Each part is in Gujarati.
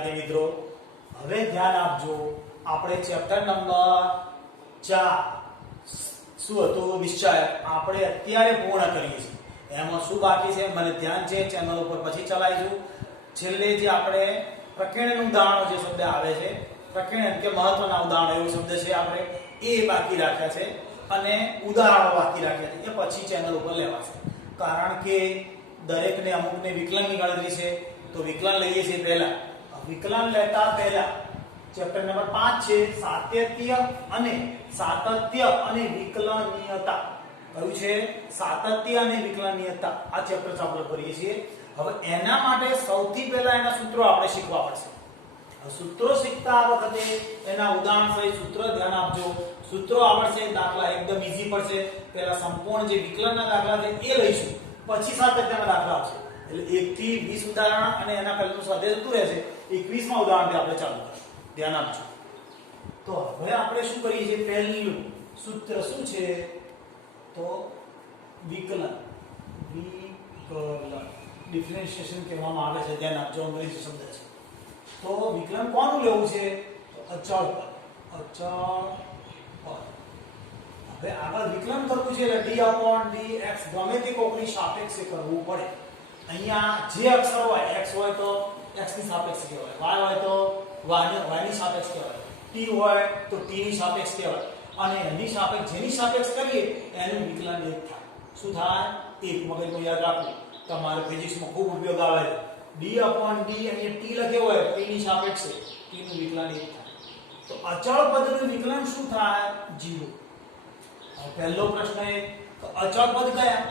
વિદ્યાર્થી મિત્રો, હવે ધ્યાન આપજો. આપણે ચેપ્ટર નંબર 4 શું હતું નિશ્ચય આપણે અત્યારે પૂર્ણ કરીએ છીએ. એમાં શું બાકી છે મને ધ્યાન છે, ચેનલ ઉપર પછી ચલાવીશું. છેલ્લે જે આપણે પ્રકીર્ણન ઉદાહરણો જે શબ્દ આવે છે, પ્રકીર્ણન કે મહત્વના ઉદાહરણો એવો શબ્દ છે, આપણે એ બાકી રાખ્યા છે અને ઉદાહરણો બાકી રાખ્યા છે. એ પછી ચેનલ ઉપર લેવાશે, કારણ કે દરેકને અમુકને વિકલનની ગણતરી છે, તો વિકલન લઈએ છીએ પહેલા. વિકલન લેતા પહેલા ચેપ્ટર નંબર 5 છે સાતત્ય અને વિકલનીયતા. કયું છે? સાતત્ય અને વિકલનીયતા. આ ચેપ્ટર ચાલુ કરીએ છીએ. હવે એના માટે સૌથી પહેલા એના સૂત્રો આપણે શીખવા પડશે. સૂત્રો શીખતા વખતે એના ઉદાહરણ સહિત સૂત્રો ધ્યાન આપજો. સૂત્રો આવડશે, દાખલા એકદમ ઈઝી પડશે. પહેલા સંપૂર્ણ જે વિકલનના દાખલા છે એ લઈશું, પછી સાતત્યના દાખલા આવશે. એટલે 1 થી 20 ઉદાહરણ અને એના પહેલાનું સ્વાધ્યાય જતું રહેશે. 21માં ઉદાહરણથી આપણે ચાલુ કરીશું. ધ્યાન આપજો. તો હવે આપણે શું કરીએ છીએ? પહેલું સૂત્ર શું છે? તો વિકલન ડિફરન્શિએશન કહેવામાં આવે છે. ધ્યાન આપજો, અંગ્રેજી શબ્દ છે. તો વિકલન કોનું લેવું છે? તો અચળ પદ. હવે આગળ વિકલન કરવું છે એટલે d/dx ગમે તે કોકની સાપેક્ષે કરવું પડે. અહીંયા જે અક્ષર હોય, x હોય તો x ની સાપેક્ષે કહેવાય, y હોય તો y ની સાપેક્ષ કહેવાય, t હોય તો t ની સાપેક્ષ કહેવાય, અને એની સાપેક્ષ જેની સાપેક્ષ કરીએ એનું વિકલન 1 થાય. શું થાય? 1. મગજમાં યાદ રાખવું, તમારે ફિઝિક્સમાં ખૂબ ઉપયોગ આવે છે. d/d અહીંયા t લખ્યો હોય, t ની સાપેક્ષે t નું વિકલન 1 થાય. તો અચળ પદનું વિકલન શું થાય? 0. પહેલો પ્રશ્ન એ તો અચળ પદ કયા?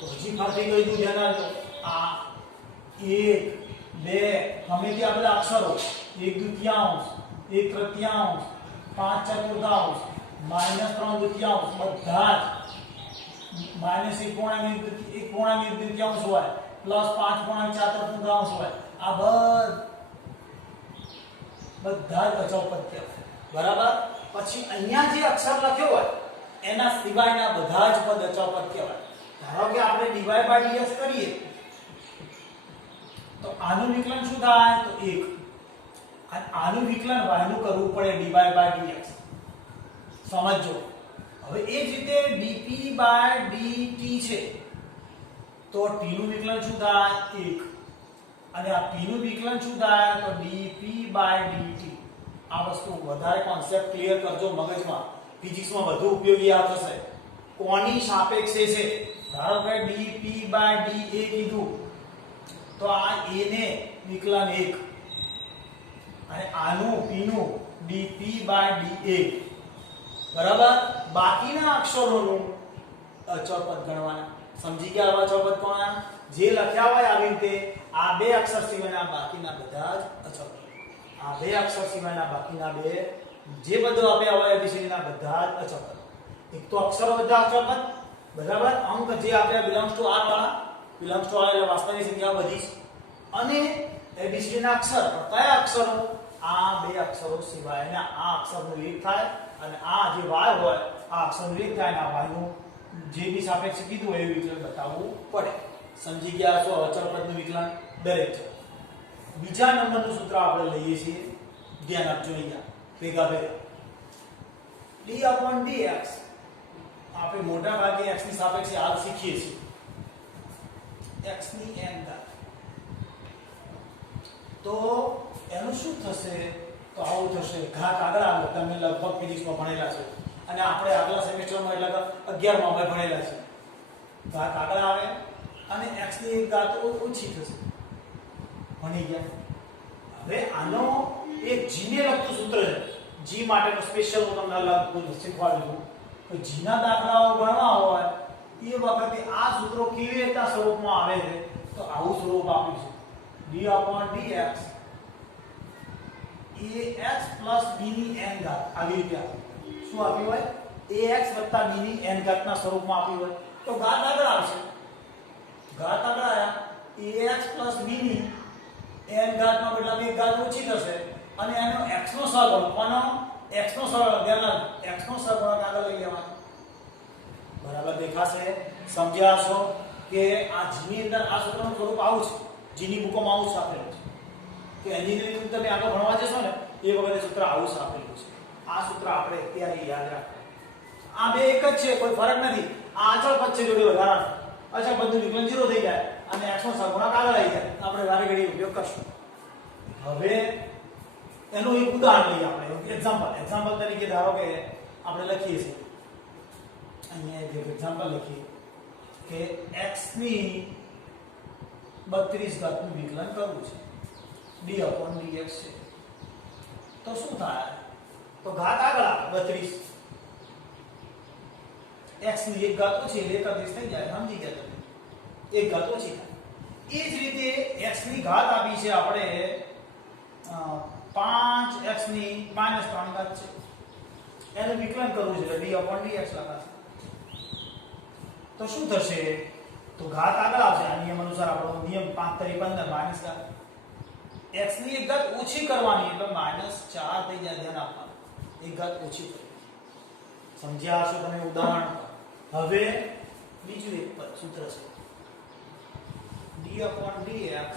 તો હજી ફરતી કહી દઉં, ધ્યાન રાખજો. આ 1 2 ગમે તે આ બધા અક્ષરો, 1/2, 1/3, 5/4, -3/2 બધા જ -1/1 હોય, +5/4 હોય. આ બધા જ અચળ પદ કહેવાય. બરાબર? પછી અહીંયા જે અક્ષર લખ્યો હોય એના સિવાયના બધા જ પદ અચળ પદ કહેવાય. ધારો કે આપણે dy/dx કરીએ તો આનું વિકલન શું થાય? તો 1. અને આનું વિકલન y નું કરવું પડે, dy/dx. સમજો. હવે એ જ રીતે dp/dt છે તો t નું વિકલન શું થાય? 1. અને આ p નું વિકલન શું થાય? તો dp/dt. આ વસ્તુ વધારે કોન્સેપ્ટ ક્લિયર કરજો મગજમાં, ફિઝિક્સમાં વધુ ઉપયોગી આ થશે. કોની સાપેક્ષે છે? ધારો કે dp/da કીધું તો આ a ને વિકલન 1 અને આનું p નું dp/da. બરાબર? બાકીના અક્ષરોનું અચળ પદ ગણવાના. સમજી ગયા? આવા અચળ પદ કોના? જે લખ્યા હોય આવી રીતે, આ બે અક્ષર સિવાયના બાકીના બધા જ અચળ પદ. આ બે અક્ષર સિવાયના બાકીના બે જે બધું આપ્યા હોય એબીસીડીના બધા જ અચળ પદ. એક તો અક્ષરો બધા અચળ પદ, બરાબર? અંક જે આપ્યા બિલોંગ્સ ટુ આર વાળા, બિલોંગ્સ ટુ આર એટલે વાસ્તવિક સંખ્યા બધી, અને એબીસીડીના અક્ષર. કયા અક્ષરો? આ બે અક્ષરો સિવાયના. આ અક્ષરનું એક થાય અને આ જે y હોય આ અક્ષરનું એક થાય, અને આ y નું જે બી સાપેક્ષે કીધું હોય એ વિકલન બતાવવું પડે. સમજી ગયા છો? અચળ પદનું વિકલન દરેક છે. બીજા નંબરનું સૂત્ર આપણે લઈએ છીએ. ધ્યાન આપજો અહીંયા ભેગા d/dx. આપણે મોટા ભાગે x ની સાપેક્ષે હાલ શીખીએ છીએ. x ની n ઘાત. તો એનું શું થશે? તો આવું થશે. ઘાત આગળ આવે, તમે લગભગ ફિઝિક્સમાં ભણેલા છે અને આપણે આગલા સેમેસ્ટરમાં એટલે 11માં આપણે ભણેલા છે. ઘાત આગળ આવે અને x ની એક ઘાત ઓછી થશે. ભણી ગયા? હવે આનો એક g ને લગતું સૂત્ર છે. g માટેનું સ્પેશિયલ હું તમને અલગ શીખવાડું છું. તો g ના દાખલાઓ ગણવા હોય એ વખતે આ સૂત્રો કેવી રીતના સ્વરૂપમાં આવે છે? તો આવું સ્વરૂપ આપ્યું છે. d/dx ax + b ની n ઘાત. આવી રીતે આપ્યું. શું આપ્યું હોય? ax + b ની n ઘાતના સ્વરૂપમાં આપ્યું હોય તો ઘાત આગળ આવશે. ઘાત આગળ આવ્યા, ax + b ની n ઘાતમાં બદલામાં એક ઘાત ઓછી થશે અને એનો x નો સહગુણક. કોનો? x નો સહગુણક. ધ્યાન x નો સહગુણક આગળ લઈ લેવાનો. બરાબર દેખાશે? સમજ્યા છો? કે આ g ની અંદર આ સૂત્રનું સ્વરૂપ આવું છે. g ની બુકોમાં આવું જ આપેલું છે. તો એન્જિનિયરિંગ તમે આગળ ભણવા જશો ને એ વખતે સૂત્ર આવું જ આપેલું છે. આ સૂત્ર આપણે અત્યારે યાદ રાખવું. આ બે એક જ છે, કોઈ ફરક નથી. આ અચળ પદ છે જોડે વધારાનો. અચળ પદનું વિકલન 0 થઈ જાય અને x નો સહગુણક આગળ આવી જાય. આપણે વારે ઘડી ઉપયોગ કરશું. હવે એનું એક ઉદાહરણ લઈએ આપણે, એક્ઝામ્પલ તરીકે ધારો કે આપણે લખીએ છીએ અહીંયા એક એક્ઝામ્પલ લખીએ કે x ની 32 ઘાતનું વિકલન કરવું છે. d/dx છે. તો શું થાય? તો ઘાત આગળ આવે 32. x ની એક ઘાત ઓછી એટલે 31 થઈ જાય. સમજી ગયા તમે? એક ઘાત ઓછી થાય. એ જ રીતે x ની ઘાત આપી છે આપણે 5x ની -3 ઘાત છે. એનું વિકલન કરવું છે એટલે d/dx લખાશે. તો શું થશે? તો ઘાત આગળ આવશે. આ નિયમ અનુસાર આપણો નિયમ 5 × 15 માઈનસ ઘાત. x ની એક ઘાત ઓછી કરવાની એટલે -4 થઈ જાય. ધ્યાન આપવાનું, એક ઘાત ઓછી કરવી. સમજ્યા હશો તમે ઉદાહરણ. હવે બીજું એક પદ સૂત્ર છે d/dx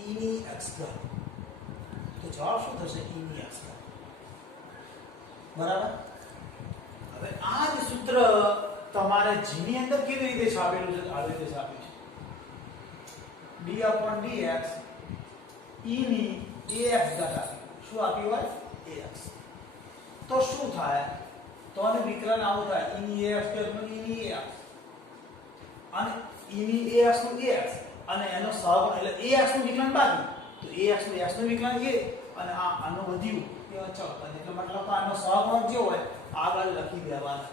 e ની x ઘાત. તો જવાબ શું થશે? e ની x ઘાત. બરાબર. હવે આ જ સૂત્ર તમારે g ની અંદર કેવી રીતે છાપેલું છે? આવી રીતે છાપ્યું છે d/dx e ની ax ઘાત આપી. શું આપ્યું હોય? ax. તો શું થાય? તો આનું વિકલન આવું થાય e ની ax ઘાતનું e ની ax અને e ની ax નું ax અને એનો સહગુણક એટલે ax નું વિકલન બાકી. તો ax નું x નું વિકલન a અને આનું વધ્યું એ અચળ પદ. એટલે મતલબ આનો સહગુણક જે હોય આગળ લખી દેવાનો.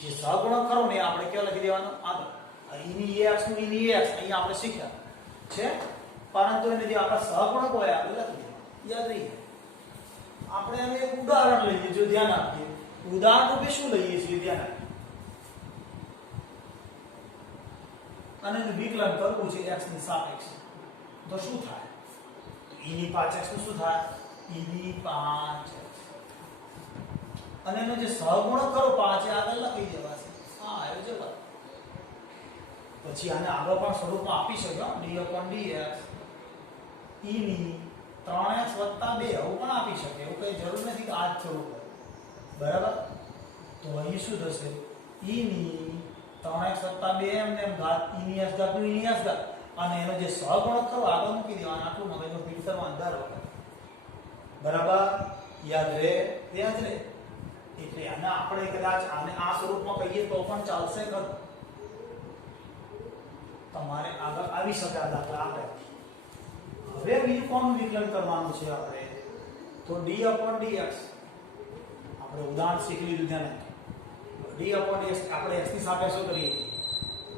જે સહગુણક કરો ને આપણે કેવો લખી દેવાનો? આગળ. e ની ax નું e ની ax અહીંયા આપણે શીખ્યા છે, પરંતુ એને જે આપણા સહગુણક હોય આપણે લખી દેવાનું. યાદ રહી. આપણે આનું એક ઉદાહરણ લઈએ, જો ધ્યાન આપીએ. ઉદાહરણ રૂપે શું લઈએ છીએ? ધ્યાન આપીએ. અને એનું વિકલન કરવું છે x ની સાપેક્ષે. તો શું થાય? તો e ની 5x નું શું થાય? e ની 5x. અને એનો જે સહગુણક કરો 5 એ આગળ લખી દેવાશે. હા, આવ્યો જવાબ. પછી આને આગળ પણ સ્વરૂપમાં આપી શકો d/dx e ની 3x + 2 એવું પણ આપી શકે. એવું કઈ જરૂર નથી કે આ જ સ્વરૂપ હોય. બરાબર. તો અહીં શું થશે? e ની 3x + 2 એમ ઘાત e ની x ઘાતનું e ની x ઘાત અને એનો જે સહગુણક કરો આગળ મૂકી દેવાનો. આટલું મગજનો ફિટ કરવાનું દર વખત. બરાબર. યાદ રહે? યાદ રહે. એટલે આને આપણે કદાચ આને આ સ્વરૂપમાં કહીએ તો પણ ચાલશે. ખરું, તમારે આગળ આવી શકે આ દાખલા આપણે. હવે બીજું કોનું વિકલન કરવાનું છે આપણે? તો d/dx આપણે ઉદાહરણ શીખી લીધું. ધ્યાન d/dx આપણે x ની સાપેક્ષે કરીએ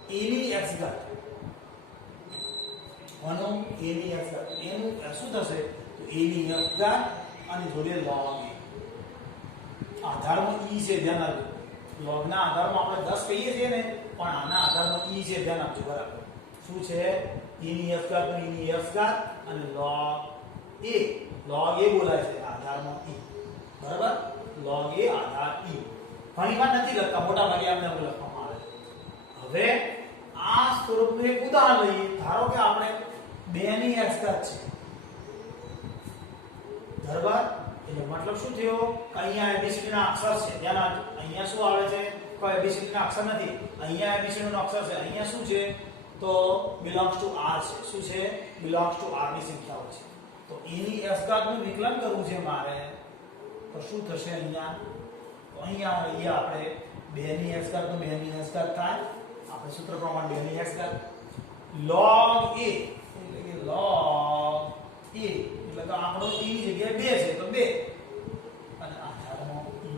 a ની x ઘાત અને a ની x ઘાત. એનું શું થશે? તો a ની x ઘાત અને જોડે log a. આધારમાં e છે. ધ્યાન આપજો. log ના આધારમાં આપણે 10 કહીએ છીએ ને, પણ આના આધારમાં e છે. ધ્યાન આપજો. બરાબર. શું છે? e ની x ઘાત અને e ની x ઘાત અને log a બોલાય છે આધારમાં e. બરાબર. log a Aadhaar e. ઘણીવાર નથી લખતા, મોટા ભાગે આમને લખવામાં આવે. હવે આ સ્વરૂપનું એક ઉદાહરણ લઈએ. ધારો કે આપણે 2 ની x ઘાત છે. બરાબર. એટલે મતલબ શું થયો? કે અહીંયા ABCD ના અક્ષર છે. ધ્યાન આપજો. અહીંયા શું આવે છે? કોઈ ABCD ના અક્ષર નથી. અહીંયા ABCD નો અક્ષર છે. અહીંયા શું છે? તો belongs to r છે. શું છે? belongs to r ની સંખ્યાઓ છે. તો e ની x ઘાતનું વિકલન કરવું છે મારે. તો શું થશે અહીંયા? તો અહીંયા આપણે 2 ની x ઘાત તો 2 ની x ઘાત થાય. આપણે સૂત્ર પ્રમાણે 2 ની x ઘાત log a એટલે કે log a એટલે કે આપણો e ની જગ્યાએ 2 છે તો 2 અને આધારમાં e.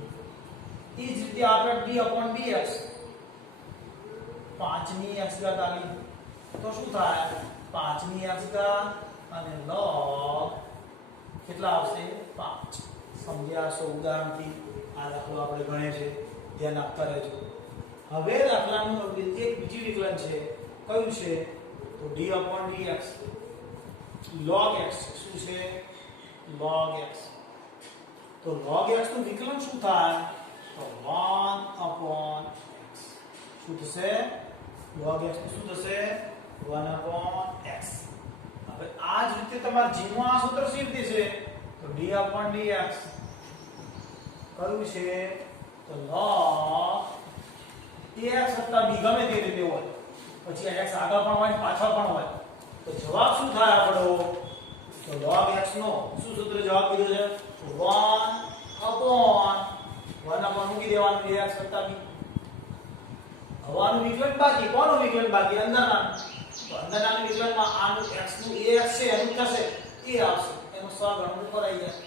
એ જ રીતે આપણે d/dx 5 ની x ઘાત આવી. તો શું થાય? 5 ની x ઘાત અને log કેટલા આવશે? 5. સમજ્યા છો ઉદાહરણથી? આ દાખલો આપણે ગણે છે. ધ્યાન આપતા રહેજો. હવે દાખલાનું એક બીજું વિકલન છે. કયું છે? તો d/dx log x. શું છે? log x. તો log x નું વિકલન શું થાય? તો 1/x. શું થશે? log x નું શું થશે? 1/x. હવે આ જ રીતે તમારે g નું આ સૂત્ર શું રીતે છે તો d/dx કયું છે તો log ax + b ગમે તે રીતે હોય પછી x આગળ પણ હોય પાછળ પણ હોય તો જવાબ શું થાય આપણો તો log x નો શું સૂત્ર જવાબ કીધો છે 1/1 મૂકી દેવાનું ax + b હવાનું વિકલન બાકી કોનું વિકલન બાકી અંદરના તો અંદરના વિકલનમાં આનું x નું ax છે એનું થશે એ આવશે એનો સહગુણક ઉપર આવી જશે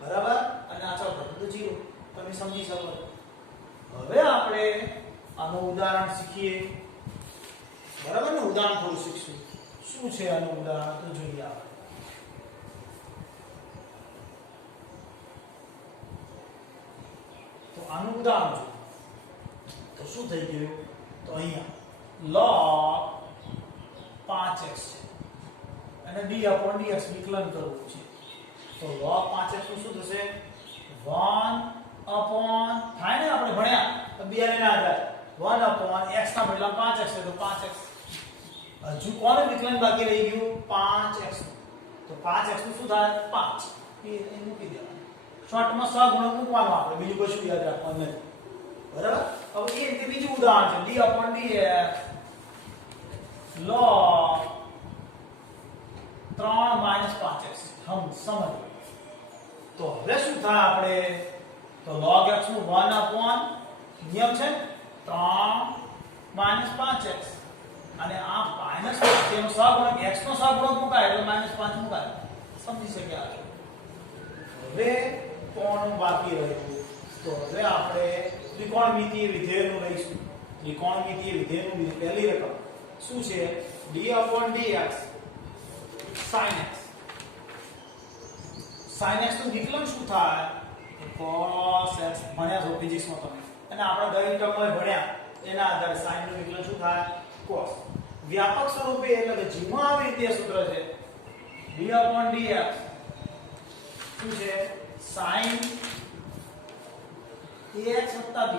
બરાબર અને આ ચાલો બધું 0 તમે સમજી શકો હવે આપણે આનું ઉદાહરણ શીખીએ બરાબર ને ઉદાહરણ થોડું શીખશું શું છે આનું ઉદાહરણ તો જોઈએ આપણે તો આનું ઉદાહરણ જોઈએ તો શું થઈ ગયું તો અહીંયા log 5x છે અને d/dx વિકલન કરવું છે તો log 5x નું શું થશે 1 થાય ને આપણે ભણ્યા તો બે ને ના થાય 1/x ના બદલામાં 5x છે તો 5x હજુ કોનું વિકલન બાકી રહી ગયું 5x નું તો 5x નું શું થાય 5 એ મૂકી દેવાનું શોર્ટમાં સહગુણક મૂકવાનો આપણે બીજું કશું યાદ રાખવાનું નથી બરાબર હવે એ રીતે બીજું ઉદાહરણ છે d/dx log 3 - 5x હમ સમજ તો હવે શું થાય આપણે તો log x નું 1/, નિયમ છે 3 - 5x અને આ માઈનસ તેનો સહગુણક x નો સહગુણક મુકાય એટલે -5 મુકાય સમજી શક્યા છો હવે કોણ બાકી રહ્યું તો હવે આપણે ત્રિકોણમિતિય વિધેયનું લઈશું ત્રિકોણમિતિય વિધેયનું પહેલી રકમ શું છે d/dx sin x sin x નું વિકલન શું થાય તો cos x ભણ્યા છો ફિઝિક્સમાં તમે અને આપણે ગઈ ટર્મમાં ભણ્યા એના આધારે sin નું વિકલન શું થાય cos વ્યાપક સ્વરૂપે એટલે કે g માં આવી રીતે સૂત્ર છે d/dx શું છે sin ax + b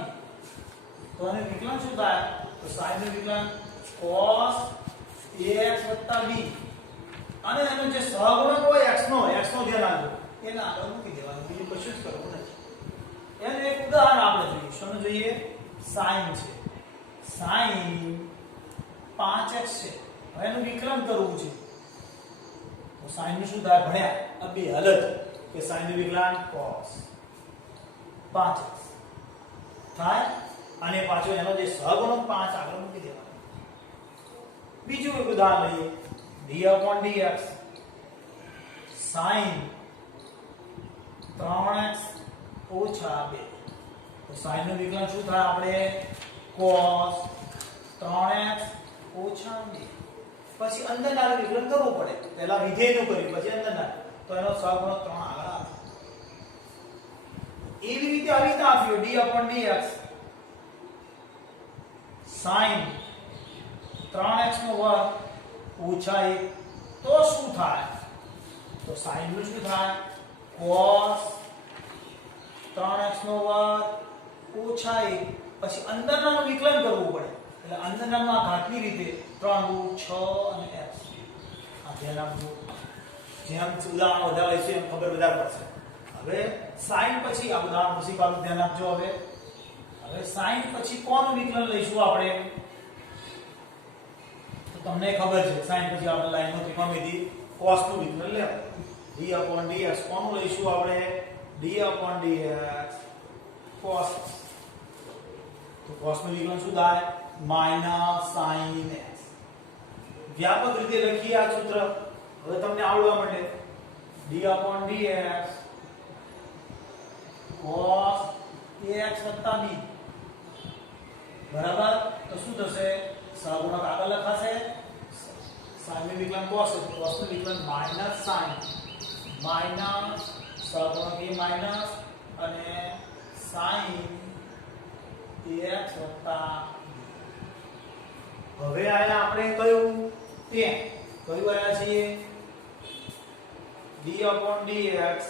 તો આનું વિકલન શું થાય તો sin નું વિકલન cos ax + b અને એનો જે સહગુણક હોય x નો ધ્યાન રાખજો એને આગળ મૂકી દેવાનું બીજું કશું જ કરવું નથી એનું એક ઉદાહરણ આપણે જોઈએ શું જોઈએ sin છે sin 5x છે હવે એનું વિકલન કરવું છે તો sin નું શું થાય ભણ્યા આ બે હાલત કે sin નું વિકલન cos 5x થાય અને પાછો એનો જે સહગુણક 5 આગળ મૂકી દેવાનો બીજું એક ઉદાહરણ લઈએ d/dx sin 3x - 2 તો sin નું વિકલન શું થાય આપણે cos 3x - 2 પછી અંદરના વિકલન કરવું પડે પહેલા વિધેયનું કર્યું પછી અંદરના તો એનો સહગુણક 3 આગળ આવે એવી રીતે આવી રીતે આપ્યો d/dx sin 3x² - 1 તો શું થાય તો sin નું શું થાય cos 3x² - 1 પછી અંદરનાનું વિકલન કરવું પડે એટલે અંદરનાનું આ ઘાતની રીતે 3 * 6 અને x આ ધ્યાન આપજો જેમ ઉદાહરણ વધારે લઈશું એમ ખબર વધારે પડશે હવે sin પછી આ ઉદાહરણ પછી પાછું ધ્યાન આપજો હવે sin પછી કોનું વિકલન લઈશું આપણે તો તમને ખબર છે sin પછી આપણે લાઈનનો ત્રિકોણમિતિ cos નું વિકલન લેવું d/dx કોનું લઈશું આપણે d/dx cos તો cos નું વિકલન શું થાય -sin x વ્યાપક રીતે લખીએ આ સૂત્ર હવે તમને આવડવા માંડે d/dx cos ax + b બરાબર તો શું થશે સહગુણક આગળ લખાશે sin નું વિકલન cos નું વિકલન -sin માઈનસ સહગુણક એ માઈનસ અને sin ax + હવે આયા આપણે કયું આયા છીએ d/dx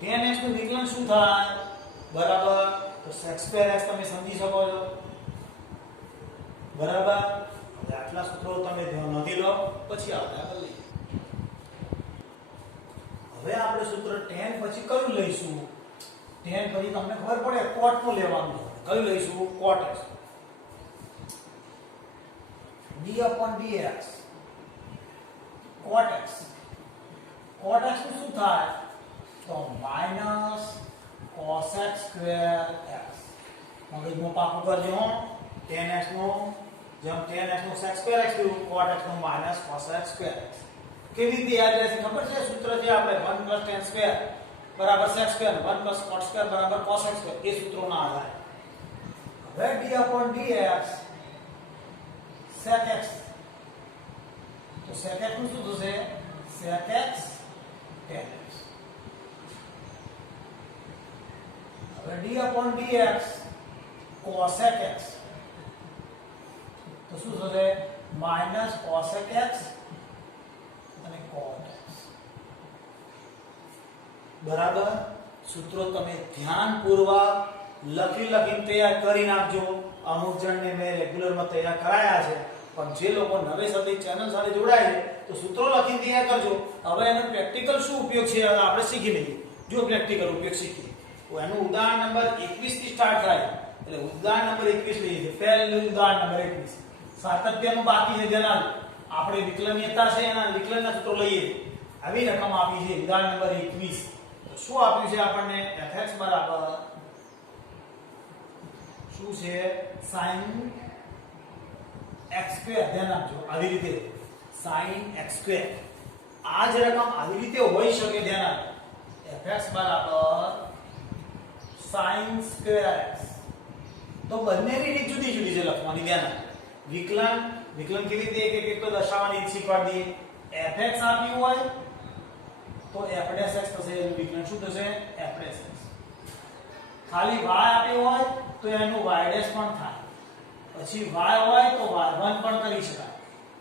tan x નું વિકલન શું થાય બરાબર તો sec² x તમે સમજી શકો છો બરાબર હવે આટલું એના સૂત્રો તમે ધ્યાન નથી લો, પછી આપણે આગળ લઈએ. હવે આપણે સૂત્ર tan પછી કયું લઈશું? tan પછી તમને ખબર પડે cot નું લેવાનું છે. કયું લઈશું? cot x. d/dx cot x. cot x નું શું થાય? તો minus cos x square x. મગજમાં પાકું કરજો હો. tan x નું જેમ tan x નું sec સ્ક્વેર x થયું, cot x નું minus cos x square x. કેવી રીતે યાદ રહેશે ખબર છે? સૂત્ર જે આપણે 1 tan સ્ક્વેર બરાબર sec સ્ક્વેર, 1 cot સ્ક્વેર બરાબર cos x સ્ક્વેર, એ સૂત્રોના આધારે. હવે d/dx sec x. તો sec x નું શું થશે? sec x tan x. હવે d/dx cosec x. તો શું થશે? માઈનસ cosec x અને cot x. બરાબર? સૂત્રો તમે ધ્યાનપૂર્વક લખીને તૈયાર કરી નાખજો. અમુક જણને મેં રેગ્યુલરમાં તૈયાર કરાયા છે, પણ જે લોકો નવેસરથી ચેનલ સાથે જોડાય છે તો સૂત્રો લખીને તૈયાર કરજો. હવે એનો પ્રેક્ટિકલ શું ઉપયોગ છે આપણે શીખી લઈએ. જો પ્રેક્ટિકલ ઉપયોગ શીખીએ તો એનું ઉદાહરણ નંબર 21 થી સ્ટાર્ટ થાય. એટલે ઉદાહરણ નંબર 21 લઈએ. પહેલું ઉદાહરણ નંબર 21 સાતત્યનું બાકી છે. જેના આપણે વિકલનીયતા છે એના વિકલનના સૂત્રો લઈએ. આવી રકમ આપી છે ઉદાહરણ નંબર 21. તો શું આપ્યું છે આપણને? fx બરાબર શું છે? sin x square. ધ્યાન આપજો, આવી રીતે sin x સ્ક્વેર. આ જ રકમ આવી રીતે હોઈ શકે. ધ્યાન આપજો, fx બરાબર sin સ્ક્વેર x. તો બંનેની રીત જુદી જુદી છે લખવાની. ધ્યાન આપજો. વિકલન કેવી રીતે એક તો દર્શાવવાની રીત શીખવાડી દઈએ. fx આપ્યું હોય તો f' x થશે. એનું વિકલન શું થશે? f' x. ખાલી y આપ્યું હોય તો એનું y' પણ થાય. પછી y હોય તો y1 પણ કરી શકાય.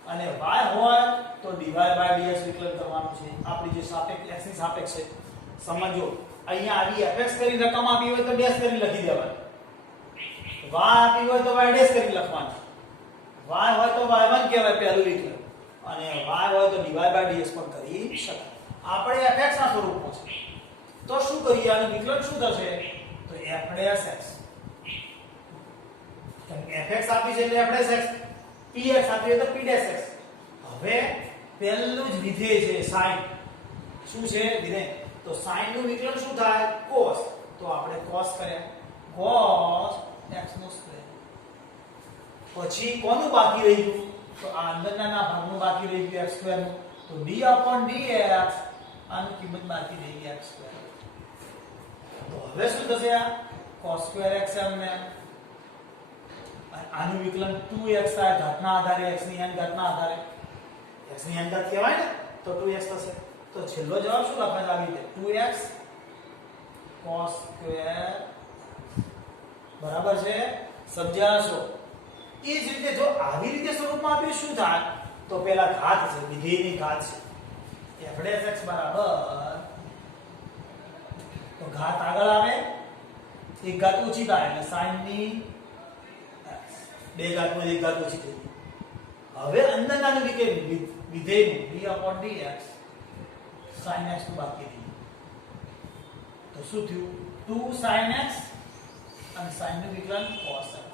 અને y હોય તો dy/dx વિકલન કરવાનું છે. આપણી જે સાપેક્ષ x ની સાપેક્ષ છે. સમજો, અહીંયા આવી fx કરી રકમ આપી હોય તો ડેશ કરી લખી દેવાની. y આપી હોય તો y' કરી લખવાનું. y હોય તો y1 કહેવાય પહેલું વિકલન, અને y હોય તો dy/dx પણ કરી શકાય. આપણે fx ના સ્વરૂપમાં છે તો શું કરીએ? આનું વિકલન શું થશે? તો f' x. fx આપી છે એટલે f' x. px આપી હોય તો p' x. હવે પહેલું જ વિધેય છે sin. શું છે વિધેય? તો sin નું વિકલન શું થાય? cos. તો આપણે cos કર્યા, cos x નો સ્ક્વેર. પછી કોનું બાકી રહી ગયું? તો આ અંદરના ભાગનું બાકી રહી ગયું x સ્ક્વેર નું. તો d/dx આની કિંમત બાકી રહી ગઈ x સ્ક્વેર. તો હવે શું થશે? આ cos સ્ક્વેર x એમને આનું વિકલન 2x થાય ઘાતના આધારે, x ની n ઘાતના આધારે. x ની n ઘાત કહેવાય ને, તો 2x થશે. તો છેલ્લો જવાબ શું લખાય? આવી રીતે 2x cos સ્ક્વેર. બરાબર છે? સમજ્યા છો? એ જ રીતે જો આવી રીતે સ્વરૂપમાં આપ્યું શું થાય? તો પેલા ઘાત છે, વિધેયની ઘાત છે. f' x બરાબર તો ઘાત આગળ આવે, એક ઘાત ઓછી થાય એટલે sin ની x. બે ઘાતમાં એક ઘાત ઓછી થઈ. હવે અંદરનાનું વિધેયનું d/dx sin x નું બાકી રહ્યું. તો શું થયું? 2 sin x અને sin નું વિકલન cos x.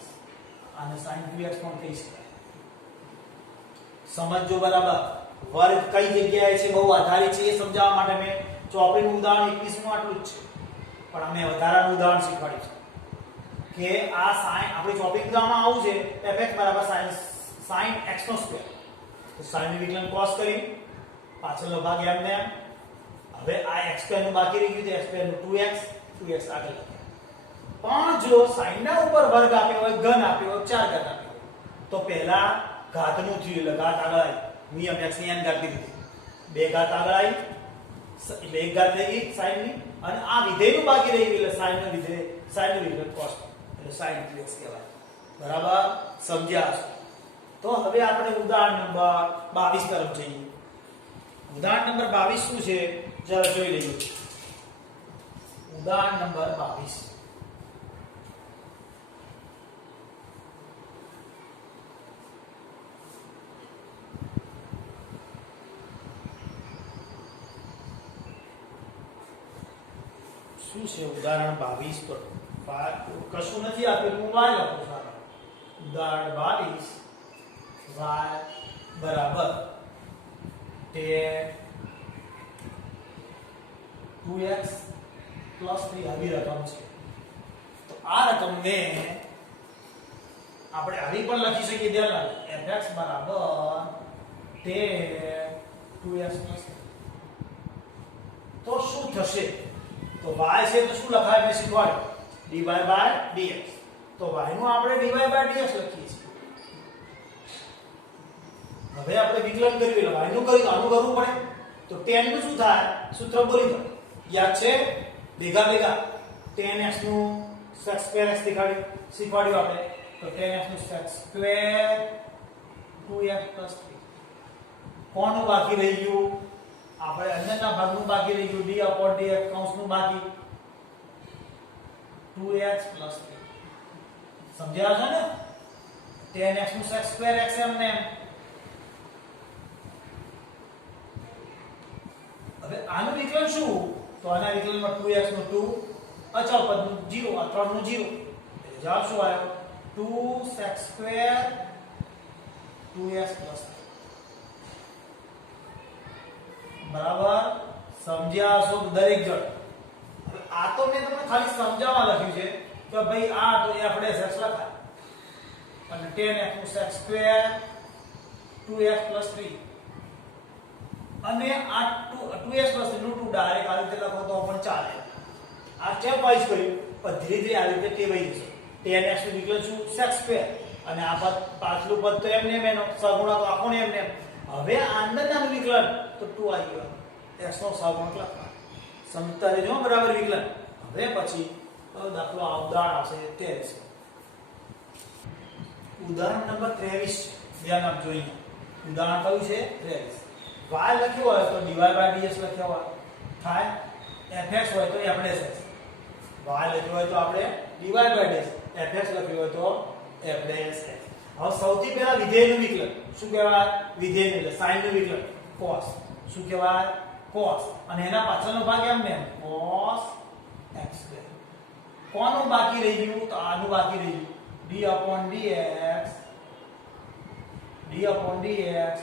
અને sin 2x પણ થઈ શકે. સમજો બરાબર. વર્ગ કઈ જગ્યાએ છે, બહુ આધારિત છે, એ સમજાવવા માટે મેં ચોપડીનું ઉદાહરણ 21 નું આટલું જ છે. પણ અમે વધારાનું ઉદાહરણ શીખવાડ્યું છે કે આ sin આપણે ચોપડી ઉદાહરણમાં આવું છે fx બરાબર sin x નો સ્ક્વેર. તો sin નું વિકલન cos કરી, પાછળનો ભાગ એમને એમ. હવે આ x સ્ક્વેર નું બાકી રહી ગયું છે, x સ્ક્વેર નું 2x આગળ લખ્યા. પણ જો sin ના ઉપર વર્ગ આપ્યો હોય, ઘન આપ્યો હોય, 4 ઘાત આપ્યો હોય, તો પહેલા ઘાતનું થયું એટલે ઘાત આગળ આવી. નિયમ x ની n ઘાત દીધી. બે ઘાત આગળ આવી એટલે એક ઘાત થઈ ગઈ sin ની, અને આ વિધેયનું બાકી રહી ગયું એટલે sin નું વિધેય, sin નું વિકલન cos એટલે sin 2x કહેવાય. બરાબર? સમજ્યા છો? તો હવે આપણે ઉદાહરણ નંબર 22 તરફ જઈએ. ઉદાહરણ નંબર 22 શું છે જરા જોઈ લઈએ. ઉદાહરણ નંબર 22. શું છે ઉદાહરણ 22 પર કશું નથી આપેલું, હું y લખું છું. ઉદાહરણ 22 y બરાબર 10 2x + 3 આવી રકમ છે. તો આ રકમને આપણે આવી પણ લખી શકીએ. ધ્યાન રાખો, fx બરાબર 10 2x + 3. તો શું થશે? તો y છે તો શું લખાય મેં શીખવાડ્યું, dy/dx. તો y નું આપણે dy/dx લખીએ છીએ. હવે આપણે વિકલન કર્યું એટલે y નું કર્યું, આનું કરવું પડે. તો 10 નું શું થાય? સૂત્ર બોલી દો, યાદ છે? ભેગા 10x નું sec2x શીખવાડ્યું આપણે. તો 10x નું sec2 2x + 3. કોનું બાકી રહી ગયું? આપણે અંદરના ભાગનું બાકી રહી ગયું, d/dx કૌંસનું બાકી 2x + 3. સમજ્યા છો ને? 10x નું sec2x એમને. હવે આનું વિકલન શું? તો આના વિકલનમાં 2x નું 2, અચળ પદનું 0, આ 3 નું 0. એટલે જવાબ શું આવ્યો? 2 sec2 2x + 3. બરાબર સમજ્યા છો દરેક જણ? હવે આ તો મેં તમને ખાલી સમજાવવા લખ્યું છે કે ભાઈ આ તો f' લખાય અને 10x નું sec2 2x + 3 અને આ 2x + 3 નું 2 ડાયરેક્ટ આવી રીતે લખો તો પણ ચાલે. આ સ્ટેપ વાઇઝ કર્યું પણ ધીરે ધીરે આવી રીતે ટેવાઈ જશે. 10x નું વિકલન શું? sec2 અને આ પદ પાછલું પદ તો એમને એનો સગુણક આખો ને એમને. હવે અંદરનું વિકલન તો 2 આવી ગયો, x નો સહગુણક લખવા. સમજતા રહેજો બરાબર વિકલન. હવે પછી દાખલો ઉદાહરણ આવશે 23. ઉદાહરણ નંબર 23 ધ્યાન આપજો. અહીંયા ઉદાહરણ કયું છે? 23. y લખ્યો હોય તો dy/dx લખ્યો હોય થાય, fx હોય તો f'(x). y લખ્યો હોય તો આપણે dy/dx, fx લખ્યો હોય તો f'(x). હવે સૌથી પહેલા વિધેયનું વિકલન શું કહેવાય? વિધેયનું એટલે sin નું વિકલન cos. શું કહેવાય? cos. અને એના પાછળનો ભાગ એમને cos x². કોનું બાકી રહી ગયું? તો આનું બાકી રહી ગયું, ddx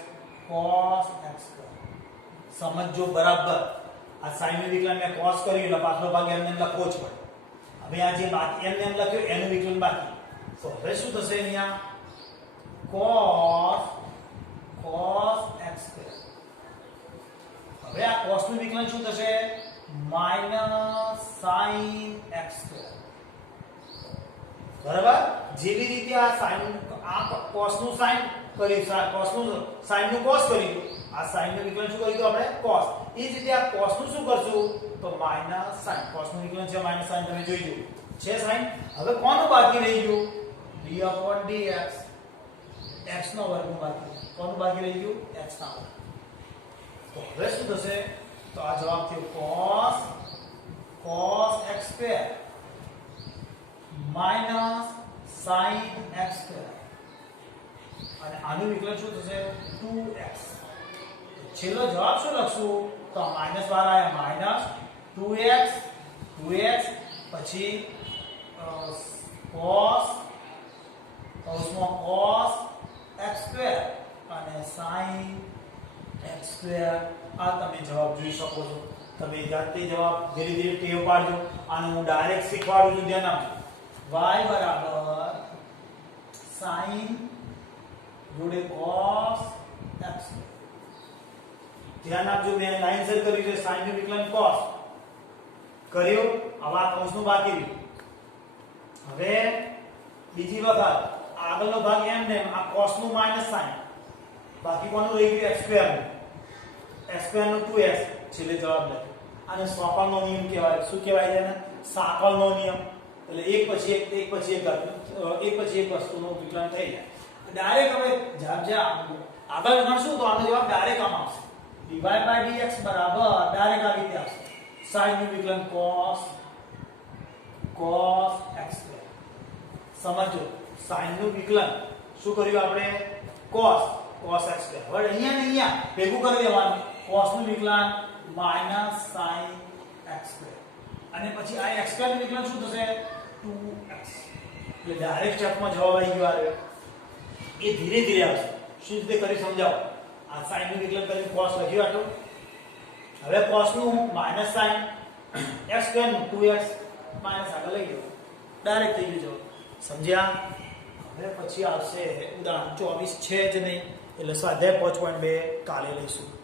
cos x². સમજો બરાબર. આ sin નું વિકલન મેં cos કર્યું એટલે પાછલો ભાગ એમને લખવો જ પડે. હવે આ જે બાકી એમને લખ્યું એનું વિકલન બાકી. તો હવે શું થશે? અહીંયા cos x². હવે આ cos નું વિકલન શું થશે? sin x². બરાબર. જેવી રીતે આ sin આ cos નું sin કર્યું, cos નું sin નું cos કર્યું, આ sin નું વિકલન શું કર્યું આપણે? cos. એ જ રીતે આ cos નું શું કરશું? તો sin. cos નું વિકલન છે sin, તમે જોઈ લો છે sin. હવે કોનું બાકી રહી ગયું? d/dx x નો વર્ગ બાકી. કોનું બાકી રહી ગયું? x ના વર્ગ. તો હવે શું થશે? તો આ જવાબ થયો cos x² sin x². અને આનું વિકલન શું થશે? 2x. છેલ્લો જવાબ શું લખશું? તો માઈનસ વાળા આયા -2x પછી cos x² અને sin x². આ તમે જવાબ જોઈ શકો છો. તમે જાતે જવાબ ધીરે ધીરે ટેવ પાડજો. આનું હું ડાયરેક્ટ શીખવાડું છું, ધ્યાન આપજો. y બરાબર sin જોડે cos x². ધ્યાન આપજો, મેં લાઈન સર કર્યું છે. sin નું વિકલન cos કર્યું, હવે આ કૌંસનું બાકી રહ્યું. હવે બીજી વખત આગળનો ભાગ એમને આ cos નું -sin, બાકી કોનું રહી ગયું? x² નું. x² નું 2x. છેલ્લે જવાબ લખ્યો. આને સોપાનનો નિયમ કહેવાય. શું કહેવાય છે? સાંકળનો નિયમ. એટલે એક પછી એક વસ્તુનું વિકલન થઈ જાય. ડાયરેક્ટ હવે આગળ ગણશું તો આનો જવાબ ડાયરેક્ટ આમ આવશે. dy/dx બરાબર ડાયરેક્ટ આવી રીતે આવશે. sin નું વિકલન cos x². સમજો, sin નું વિકલન શું કર્યું આપણે? cos x². હવે અહીંયા ભેગું કરી દેવાનું. cos નું વિકલન -sin x². અને પછી આ x સ્ક્વેર નું વિકલન શું થશે 2x એટલે ડાયરેક્ટ સ્ટેપમાં જવાબ આવી ગયો આ એ ધીરે ધીરે આવશે શું રીતે કરી સમજાવો આ sin નું વિકલન કરીને cos લખ્યું આટલું હવે cos નું માઈનસ sin x સ્ક્વેર નું 2x માઈનસ આગળ લઈ ગયો ડાયરેક્ટ થઈ ગયું જવાબ સમજ્યા હવે પછી આવશે ઉદાહરણ 24 છે જ નહીં એટલે સ્વાધ્યાય 5.2 કાલે લઈશું